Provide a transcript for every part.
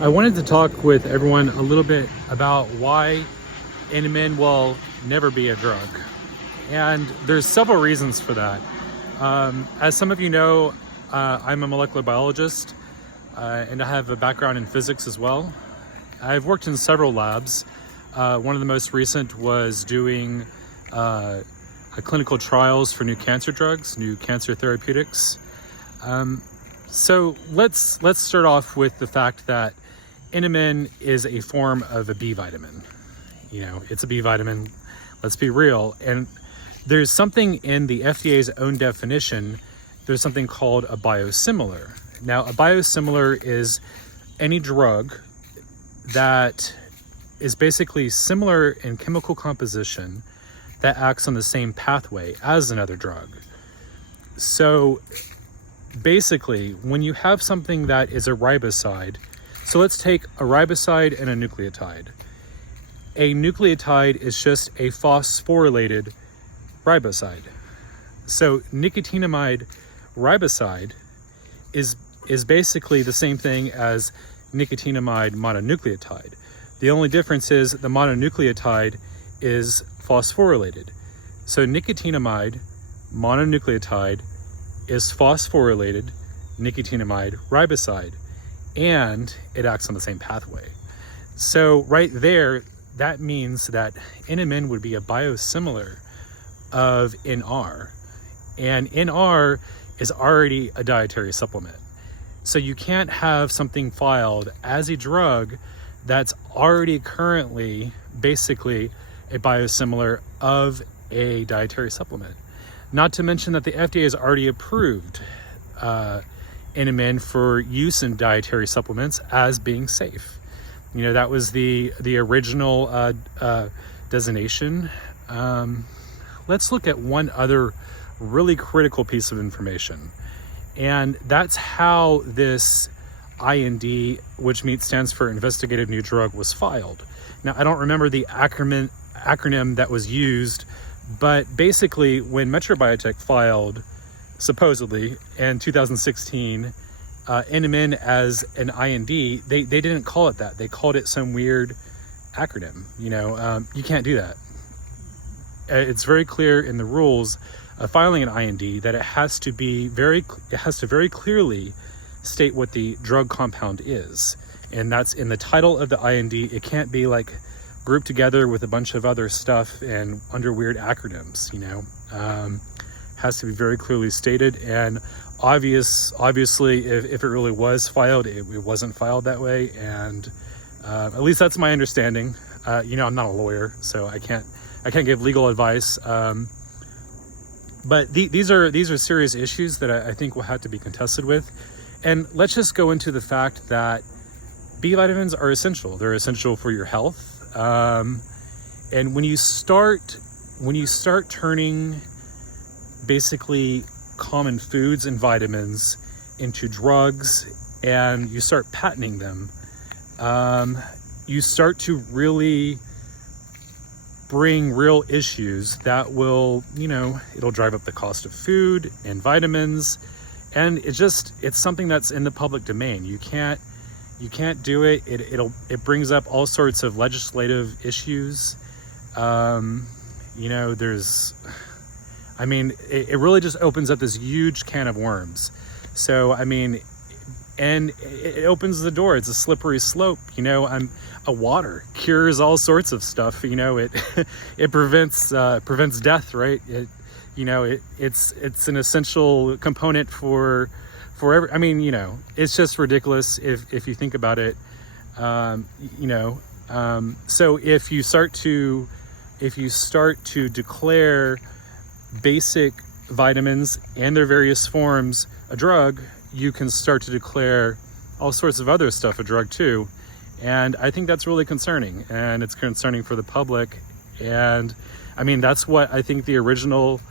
I wanted to talk with everyone a little bit about why NMN will never be a drug. And there's several reasons for that. As some of you know, I'm a molecular biologist and I have a background in physics as well. I've worked in several labs. One of the most recent was doing clinical trials for new cancer drugs, new cancer therapeutics. So let's start off with the fact that NMN is a form of a B vitamin. You know, it's a B vitamin, let's be real. And there's something in the FDA's own definition, there's something called a biosimilar. Now, a biosimilar is any drug that is basically similar in chemical composition that acts on the same pathway as another drug. So basically, when you have something that is a riboside, so let's take a riboside and a nucleotide. A nucleotide is just a phosphorylated riboside. So nicotinamide riboside is basically the same thing as nicotinamide mononucleotide. The only difference is the mononucleotide is phosphorylated. So nicotinamide mononucleotide is phosphorylated nicotinamide riboside, and it acts on the same pathway. So right there, that means that NMN would be a biosimilar of NR, and NR is already a dietary supplement. So you can't have something filed as a drug that's already currently basically a biosimilar of a dietary supplement. Not to mention that the FDA has already approved NMN for use in dietary supplements as being safe. You know, that was the original designation. Let's look at one other really critical piece of information. And that's how this IND, which stands for Investigative New Drug, was filed. Now, I don't remember the acronym that was used, but basically when Metro Biotech filed, supposedly in 2016, NMN as an IND, they didn't call it that. They called it some weird acronym. You know, you can't do that. It's very clear in the rules of filing an IND that it has to very clearly state what the drug compound is, and that's in the title of the IND. It can't be like grouped together with a bunch of other stuff and under weird acronyms. You know, has to be very clearly stated. And obviously, if it really was filed, it wasn't filed that way. And at least that's my understanding. You know, I'm not a lawyer, so I can't give legal advice. But these are serious issues that I think will have to be contested with. And let's just go into the fact that B vitamins are essential. They're essential for your health. And when you start turning basically common foods and vitamins into drugs, and you start patenting them, you start to really bring real issues that will, you know, it'll drive up the cost of food and vitamins. And it's something that's in the public domain. You can't do it. It brings up all sorts of legislative issues. You know, it really just opens up this huge can of worms. So, I mean, and it opens the door. It's a slippery slope. You know, a water cures all sorts of stuff. You know, it prevents death, right? It's an essential component for every. I mean, you know, it's just ridiculous if you think about it. You know, so if you start to declare basic vitamins and their various forms a drug, you can start to declare all sorts of other stuff a drug too. And I think that's really concerning, and it's concerning for the public. And I mean, that's what I think the original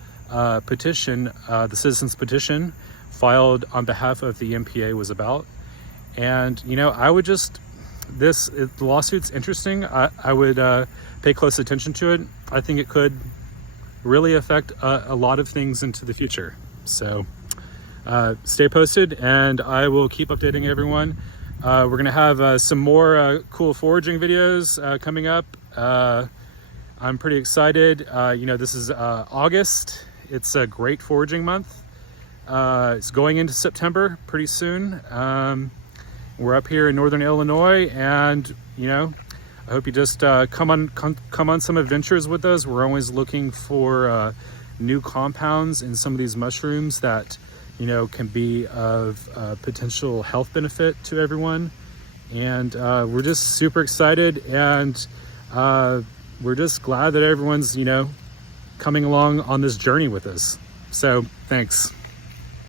petition, the citizens petition filed on behalf of the MPA, was about. And, you know, I would the lawsuit's interesting. I would pay close attention to it. I think it could really affect a lot of things into the future. So stay posted, and I will keep updating everyone. We're gonna have some more cool foraging videos coming up. I'm pretty excited. This is August. It's a great foraging month. It's going into September pretty soon. We're up here in Northern Illinois, and I hope you just come on some adventures with us. We're always looking for new compounds in some of these mushrooms that can be of potential health benefit to everyone. And we're just super excited, and we're just glad that everyone's coming along on this journey with us. So thanks.